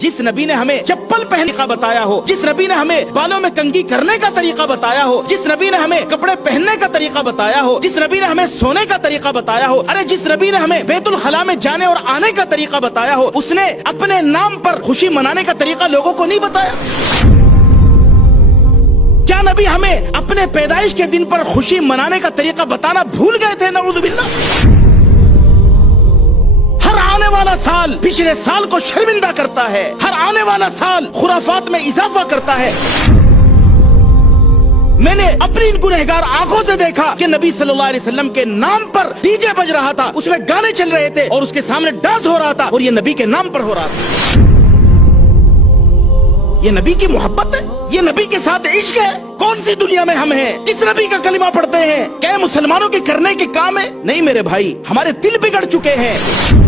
जिस नबी ने हमें चप्पल पहनने का बताया हो, जिस नबी ने हमें बालों में कंघी करने का तरीका बताया हो, जिस नबी ने हमें कपड़े पहनने का तरीका बताया हो, जिस नबी ने हमें सोने का तरीका बताया हो, अरे जिस नबी ने हमें बैतुल खला में जाने और आने का तरीका बताया हो, उसने अपने नाम पर खुशी मनाने का तरीका लोगों को नहीं बताया? क्या नबी हमें अपने पैदाइश के दिन पर खुशी मनाने का तरीका बताना भूल गए थे? नऊजुबिल्लाह। हर आने वाला साल पिछले साल को शर्मिंदा करता है, हर आने वाला साल खुराफात में इजाफा करता है। मैंने अपनी इन गुनहगार आंखों से देखा कि नबी सल्लल्लाहु अलैहि वसल्लम के नाम पर डीजे बज रहा था, उसमें गाने चल रहे थे और उसके सामने डांस हो रहा था, और ये नबी के नाम पर हो रहा था। ये नबी की मोहब्बत है? ये नबी के साथ इश्क है? कौन सी दुनिया में हम हैं? किस नबी का कलिमा पढ़ते हैं? क्या मुसलमानों के करने के काम है? नहीं मेरे भाई, हमारे दिल बिगड़ चुके हैं।